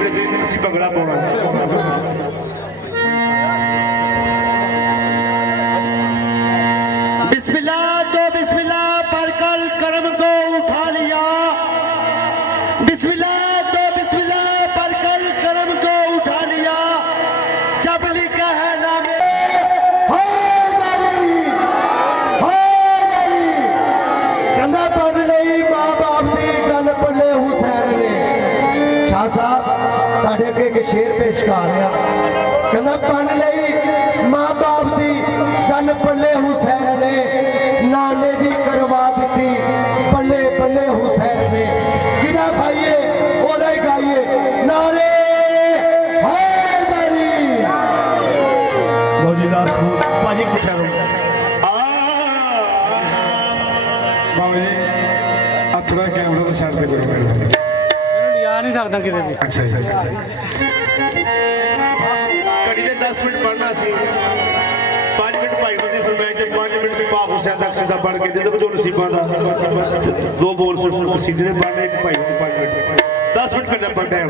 फिर असीं भंगड़ा पाउणा बिस्मिल्लाह तो बिस्मिल्लाह पढ़कर कलम को उठा लिया बिस्मिल्लाह तो बिस्मिल्लाह पढ़कर कलम को उठा लिया जब लिखा है नामे कहंदा पढ़ लई मां बाप दी गल पल्ले हुसैन ने शाह साहब तुहाडे अगे एक शेर पेश कर रहा कहंदा पढ़ लई मां बाप दी गल पल्ले हुसैन ने नाने दी करवा दी बल्ले बल्ले हुसैन ने किदा खाइए ओदा ही गाइए नारे हैदरी लो जी दास भाजी कुठे रो बाबा जी थोड़ा कैमरा तो साइड पे करो लिया नहीं सकता किसी भी अच्छा अच्छा घड़ी दे 10 मिनट पढ़ना सी 5 मिनट भाई होती फरमाया जब 5 मिनट में पाक हुसैन तक सीधा पढ़ के दे जो नसीबा दा दो बोल सिर्फ कसीदे ने पढ़ने एक भाई होती 5 मिनट 10 मिनट का पढ़ना है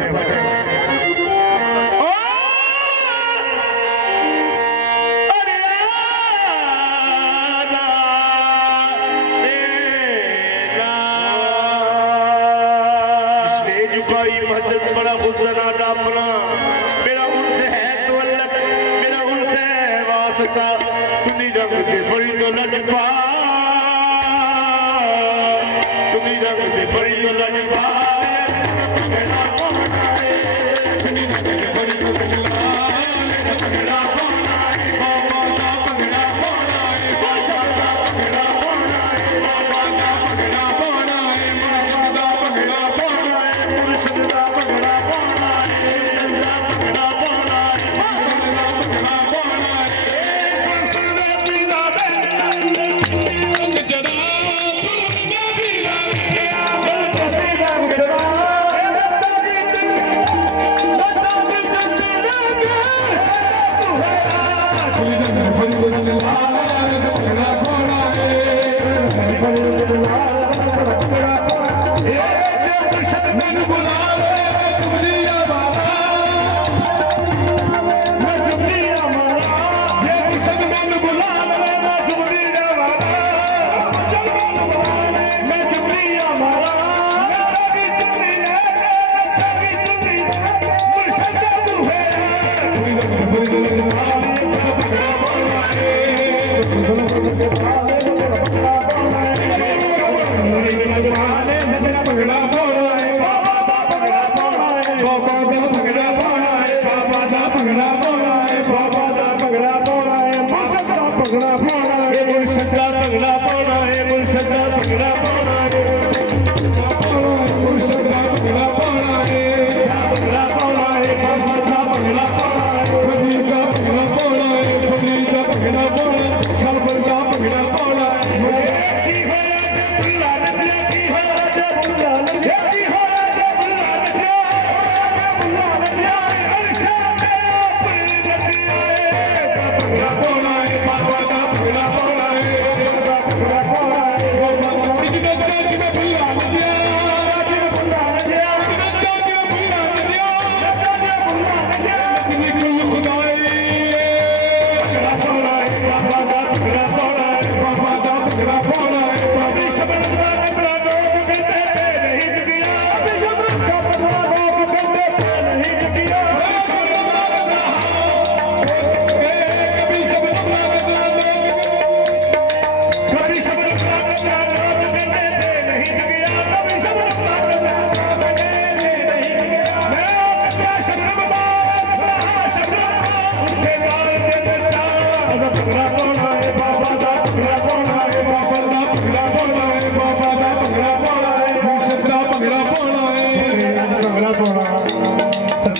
बड़ा गुजरा अपना मेरा उनसे है तो अलग मेरा उनसे है वास्ता चुनी रंग दे फरी तो लजपा चुनी रंग दे फरी तो लजपा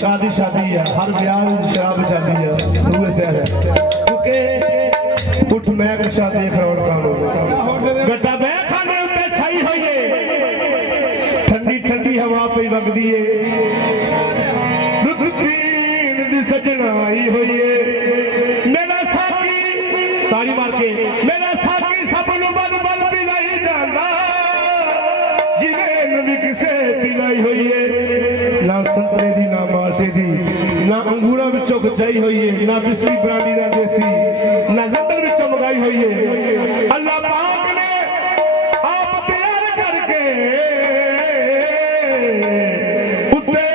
शादी शादी है हर ब्याह शराब चलती है रूए से है क्योंकि उठ मैं शादी खरोड़ कानो गड्ढा मैं खाने उत्ते छाई होई है ठंडी ठंडी हवा पे वगदी है रुद्रीन दी सजना आई होई है मेरा साथी ताली मार के मेरा साथी सब नु बल बल पिलाई जांदा जिवें नबी किसे पिलाई होई है ना संतरे दी ना माल माल्टे दी, ना अंगूरा विचों खचाई हुई है, ना बिस्ली ब्रांडी ना देसी, ना लंदन विचों मंगाई हुई है। अल्लाह पाक ने आप तैयार करके उत्ते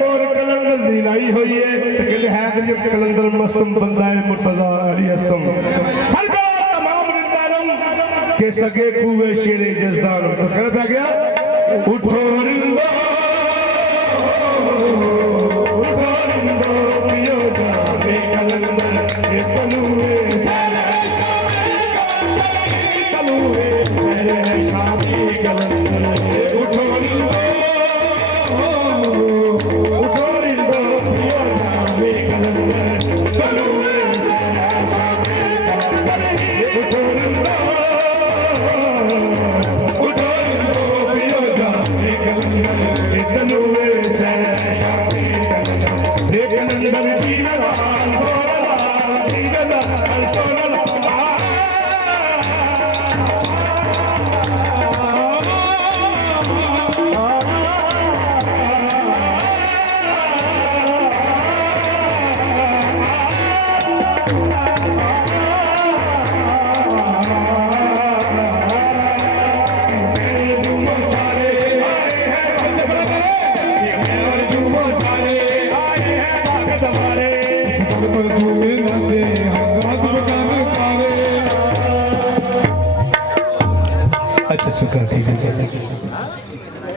मोर कलंदर दी लाई हुई है। तो कहते है कि जब कलंदर मस्तम बंदा है मुर्तजा अली असलम सरकार तमाम रिंदारम के सगे कुए शेरे जज़दान। तो कहने पे गया उठो रिंदो पियो जाने कलंदर ये तनुए सारे शामी कलंदर उठो रिंदो पियो जाने कलंदर तनुए सारे शामी कलंदर उठो रिंदो पियो जाने कलंदर ये तनुए सारे शामी कलंदर कलंदर जीवना सोनला जीवना सोनला अच्छा ठीक है।